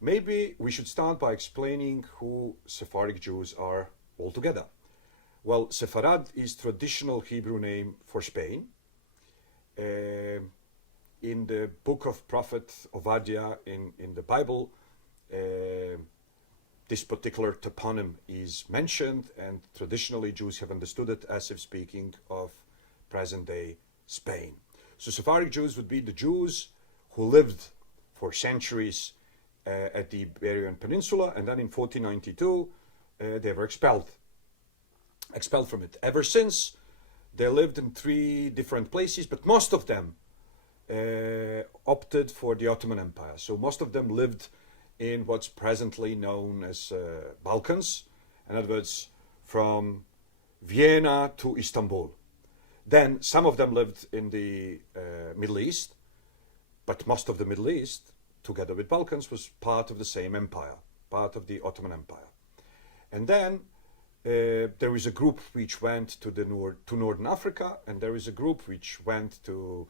maybe we should start by explaining who Sephardic Jews are altogether. Well, Sepharad is traditional Hebrew name for Spain. In the book of Prophet Obadiah in the Bible, this particular toponym is mentioned, and traditionally Jews have understood it as if speaking of present-day Spain. So Sephardic Jews would be the Jews who lived for centuries at the Iberian Peninsula, and then in 1492 they were expelled from it. Ever since, they lived in 3 different places, but most of them opted for the Ottoman Empire. So most of them lived in what's presently known as Balkans, in other words, from Vienna to Istanbul. Then some of them lived in the Middle East, but most of the Middle East, together with Balkans, was part of the same empire, part of the Ottoman Empire. And then there is a group which went to to Northern Africa, and there is a group which went to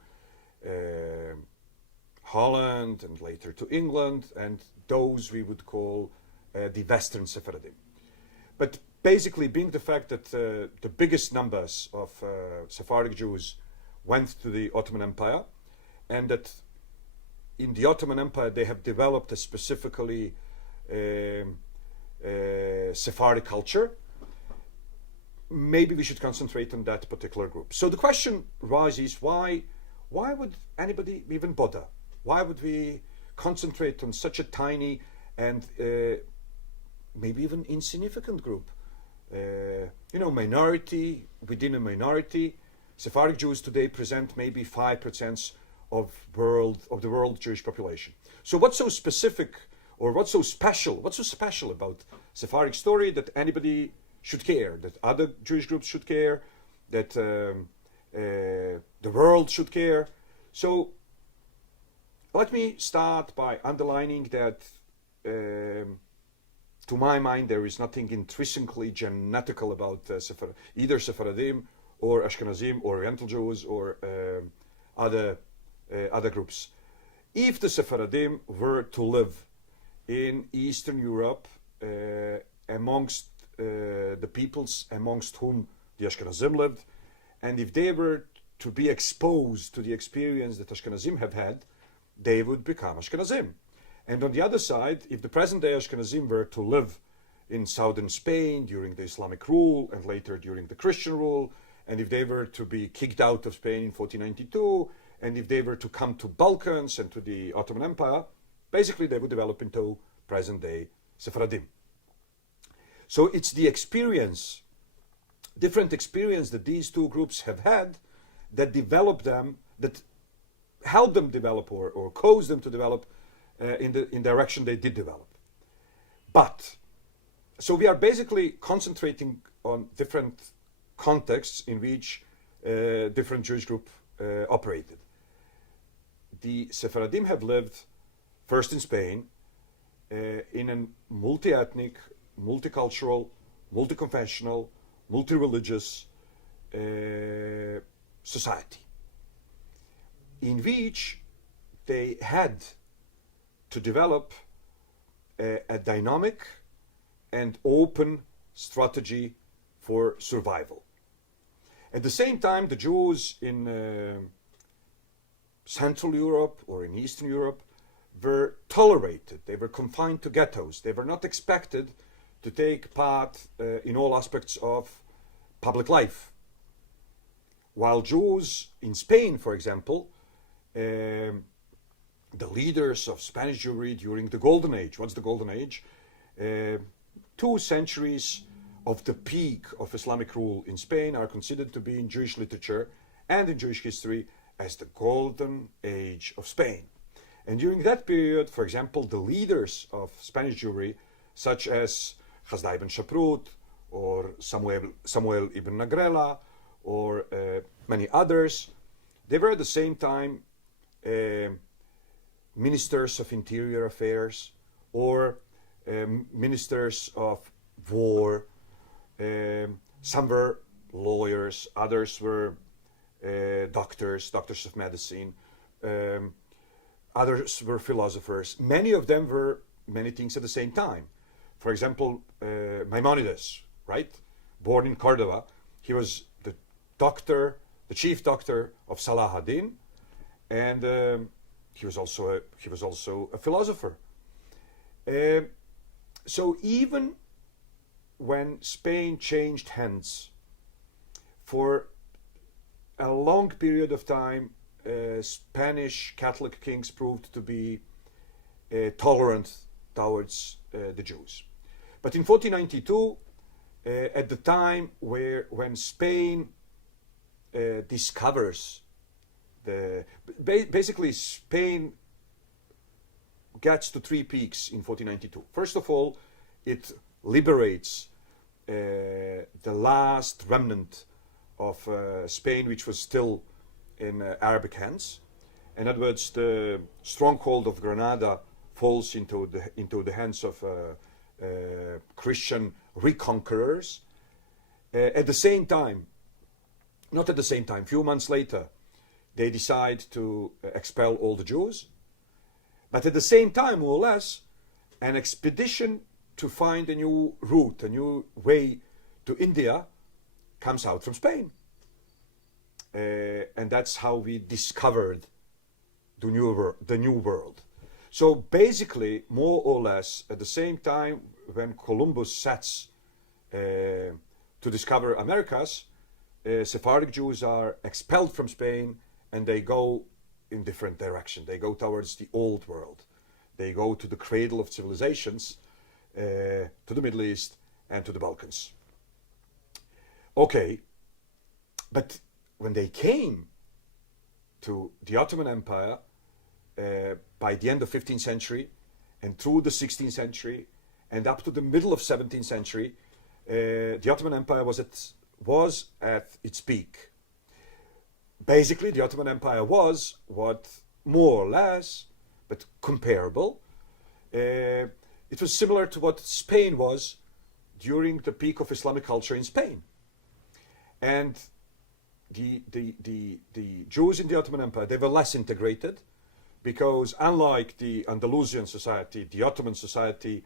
Holland and later to England, and those we would call the Western Sephardim. But basically, being the fact that the biggest numbers of Sephardic Jews went to the Ottoman Empire, and that in the Ottoman Empire they have developed a specifically Sephardic culture, maybe we should concentrate on that particular group. So the question rises, why would anybody even bother? Why would we concentrate on such a tiny and maybe even insignificant group? Minority within a minority. Sephardic Jews today present maybe 5% of the world Jewish population. So what's so specific, or what's so special about Sephardic story that anybody should care, that other Jewish groups should care, that the world should care? So let me start by underlining that to my mind there is nothing intrinsically genetical about either Sephardim or Ashkenazim or Oriental Jews or other groups. If the Sephardim were to live in Eastern Europe amongst the peoples amongst whom the Ashkenazim lived, and if they were to be exposed to the experience that Ashkenazim have had, they would become Ashkenazim. And on the other side, if the present-day Ashkenazim were to live in southern Spain during the Islamic rule and later during the Christian rule, and if they were to be kicked out of Spain in 1492, and if they were to come to Balkans and to the Ottoman Empire, basically they would develop into present-day Sephardim. So it's the experience, different experience that these two groups have had that developed them, that helped them develop or caused them to develop in the direction they did develop. But, so we are basically concentrating on different contexts in which different Jewish groups operated. The Sephardim have lived first in Spain in a multi-ethnic, multicultural, multi-confessional, multi-religious society, in which they had to develop a dynamic and open strategy for survival. At the same time, the Jews in Central Europe or in Eastern Europe were tolerated. They were confined to ghettos. They were not expected to take part in all aspects of public life. While Jews in Spain, for example, the leaders of Spanish Jewry during the Golden Age. What's the Golden Age? 2 centuries of the peak of Islamic rule in Spain are considered to be in Jewish literature and in Jewish history as the Golden Age of Spain. And during that period, for example, the leaders of Spanish Jewry, such as Hasdai ibn Shaprut or Samuel ibn Nagrela or many others, they were at the same time ministers of interior affairs or ministers of war. Some were lawyers, others were doctors of medicine, others were philosophers. Many of them were many things at the same time. For example, Maimonides, right? Born in Cordoba, he was the chief doctor of Salah ad-Din, and he was also a philosopher. So even when Spain changed hands, for a long period of time, Spanish Catholic kings proved to be tolerant towards the Jews. But in 1492, at the time when Spain discovers basically Spain gets to three peaks in 1492. First of all, it liberates the last remnant of Spain, which was still in Arabic hands. In other words, the stronghold of Granada falls into the hands of Christian reconquerors. At the same time, not at the same time, few months later, they decide to expel all the Jews. But at the same time, more or less, an expedition to find a new route, a new way to India comes out from Spain. And that's how we discovered the new world. So basically, more or less, at the same time when Columbus sets to discover Americas, Sephardic Jews are expelled from Spain and they go in different direction. They go towards the old world. They go to the cradle of civilizations, to the Middle East and to the Balkans. Okay, but when they came to the Ottoman Empire, by the end of 15th century and through the 16th century and up to the middle of 17th century, the Ottoman Empire was at its peak. Basically, the Ottoman Empire was what, more or less, but comparable, it was similar to what Spain was during the peak of Islamic culture in Spain. And the Jews in the Ottoman Empire, they were less integrated, because unlike the Andalusian society, the Ottoman society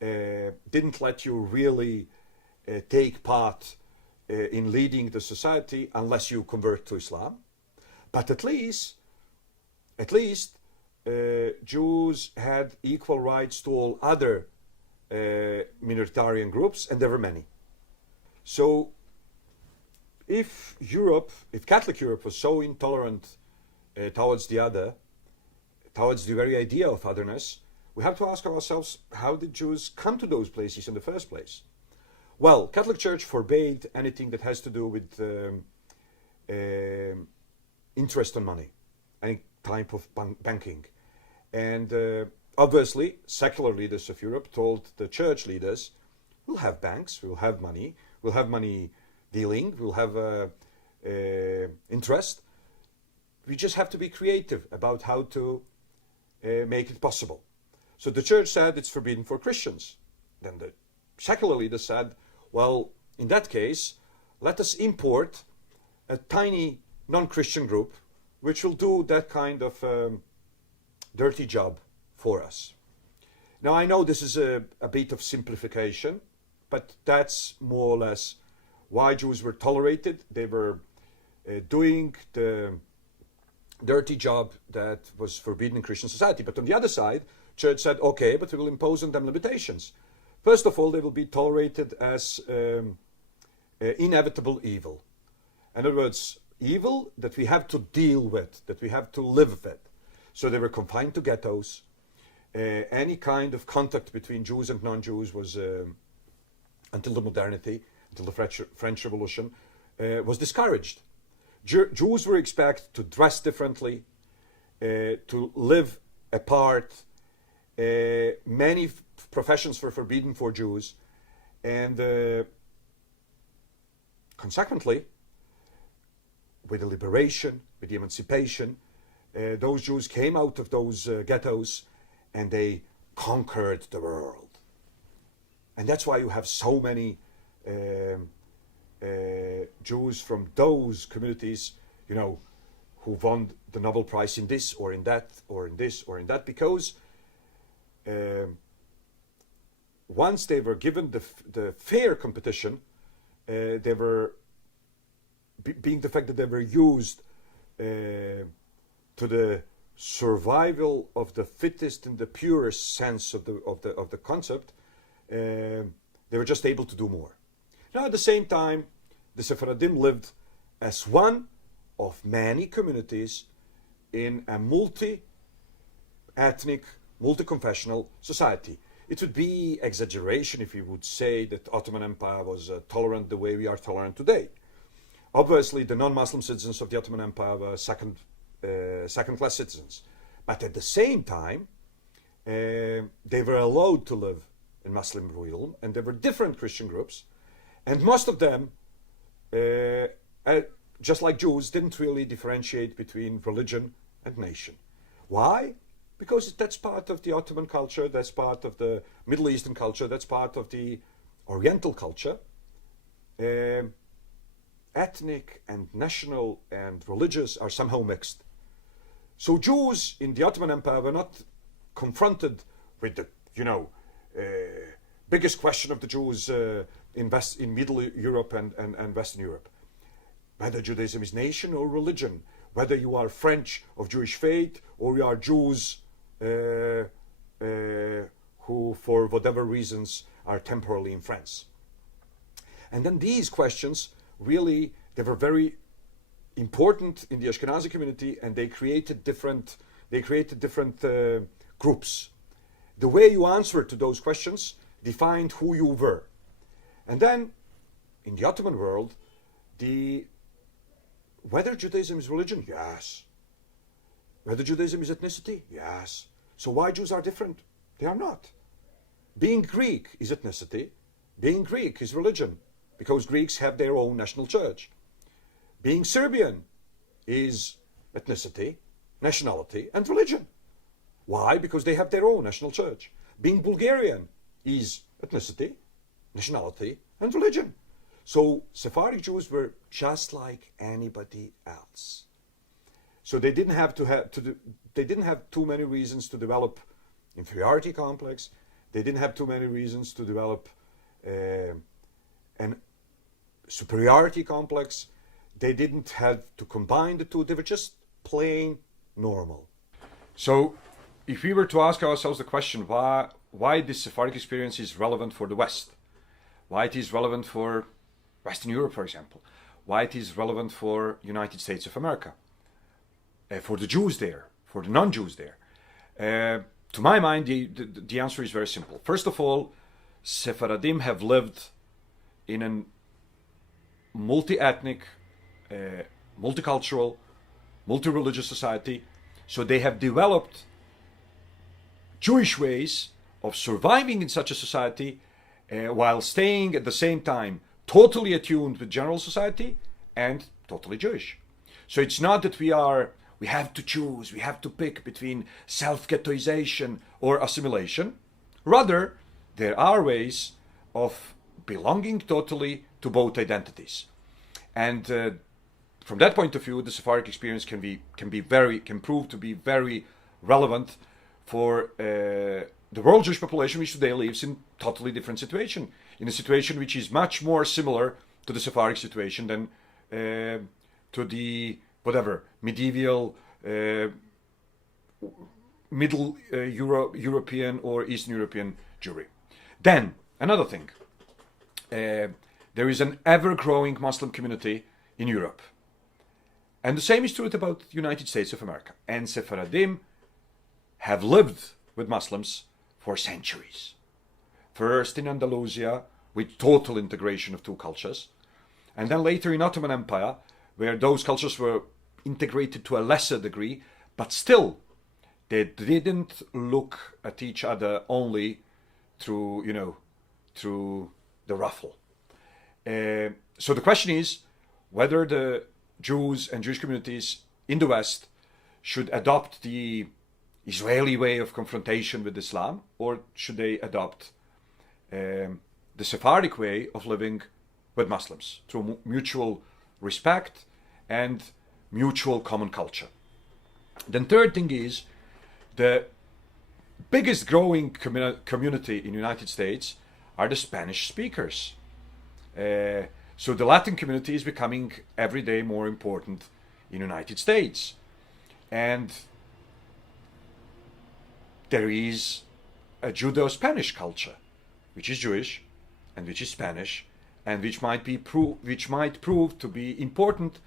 didn't let you really take part in leading the society unless you convert to Islam. But at least Jews had equal rights to all other minoritarian groups, and there were many. So if Catholic Europe was so intolerant towards the very idea of otherness, we have to ask ourselves, how did Jews come to those places in the first place? Well, Catholic Church forbade anything that has to do with interest on money, any type of banking. And obviously, secular leaders of Europe told the church leaders, we'll have banks, we'll have money dealing, we'll have interest. We just have to be creative about how to make it possible. So the church said it's forbidden for Christians. Then the secular leaders said, well, in that case, let us import a tiny non-Christian group which will do that kind of dirty job for us. Now, I know this is a bit of simplification, but that's more or less why Jews were tolerated. They were doing the dirty job that was forbidden in Christian society. But on the other side, church said, okay, but we will impose on them limitations. First of all, they will be tolerated as inevitable evil. In other words, evil that we have to deal with, that we have to live with. So they were confined to ghettos. Any kind of contact between Jews and non-Jews was, until the modernity, until the French Revolution, was discouraged. Jews were expected to dress differently, to live apart. Many professions were forbidden for Jews, and consequently, with the liberation, with the emancipation, those Jews came out of those ghettos and they conquered the world. And that's why you have so many Jews from those communities, who won the Nobel Prize in this or in that or in this or in that, because once they were given the fair competition, they were being the fact that they were used to the survival of the fittest in the purest sense of the concept, they were just able to do more. Now, at the same time, the Sephardim lived as one of many communities in a multi-ethnic, multi-confessional society. It would be exaggeration if we would say that Ottoman Empire was tolerant the way we are tolerant today. Obviously, the non-Muslim citizens of the Ottoman Empire were second-class citizens. But at the same time, they were allowed to live in Muslim realm, and there were different Christian groups, and most of them, just like Jews, didn't really differentiate between religion and nation. Why? Because that's part of the Ottoman culture, that's part of the Middle Eastern culture, that's part of the Oriental culture. Ethnic and national and religious are somehow mixed. So Jews in the Ottoman Empire were not confronted with the, biggest question of the Jews in Middle Europe and Western Europe. Whether Judaism is nation or religion, whether you are French of Jewish faith or you are Jews who, for whatever reasons, are temporarily in France. And then these questions really, they were very important in the Ashkenazi community, and they created different groups. The way you answered to those questions defined who you were. And then, in the Ottoman world, whether Judaism is religion? Yes. Whether Judaism is ethnicity? Yes. So why Jews are different? They are not. Being Greek is ethnicity. Being Greek is religion, because Greeks have their own national church. Being Serbian is ethnicity, nationality, and religion. Why? Because they have their own national church. Being Bulgarian is ethnicity, nationality, and religion. So Sephardic Jews were just like anybody else. So they didn't have too many reasons to develop inferiority complex. They didn't have too many reasons to develop an superiority complex. They didn't have to combine the two. They were just plain normal. So if we were to ask ourselves the question why this Sephardic experience is relevant for the West, why it is relevant for Western Europe, for example, why it is relevant for United States of America, for the Jews there, for the non-Jews there, to my mind, the answer is very simple. First of all, Sephardim have lived in a multi-ethnic, multicultural, multi-religious society, so they have developed Jewish ways of surviving in such a society while staying at the same time totally attuned with general society and totally Jewish. So it's not that we have to choose, we have to pick between self-ghettoization or assimilation. Rather, there are ways of belonging totally to both identities. And from that point of view, the Sephardic experience can prove to be very relevant for the world Jewish population, which today lives in totally different situation, in a situation which is much more similar to the Sephardic situation than to the medieval Middle European or Eastern European Jewry. Then another thing, there is an ever-growing Muslim community in Europe, and the same is true about the United States of America. And Sephardim have lived with Muslims for centuries. First in Andalusia, with total integration of two cultures, and then later in Ottoman Empire, where those cultures were integrated to a lesser degree, but still they didn't look at each other only through the ruffle. So the question is whether the Jews and Jewish communities in the West should adopt the Israeli way of confrontation with Islam, or should they adopt the Sephardic way of living with Muslims through mutual respect and mutual common culture. Then third thing is the biggest growing community in the United States are the Spanish speakers. So the Latin community is becoming every day more important in the United States. And there is a Judeo-Spanish culture, which is Jewish and which is Spanish, and which might prove to be important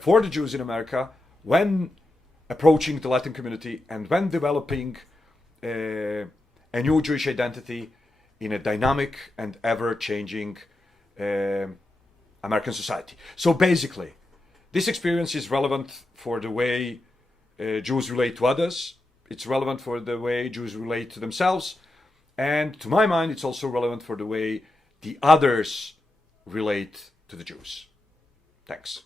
for the Jews in America when approaching the Latin community and when developing a new Jewish identity in a dynamic and ever-changing American society. So basically, this experience is relevant for the way Jews relate to others. It's relevant for the way Jews relate to themselves. And to my mind, it's also relevant for the way the others relate to the Jews. Thanks.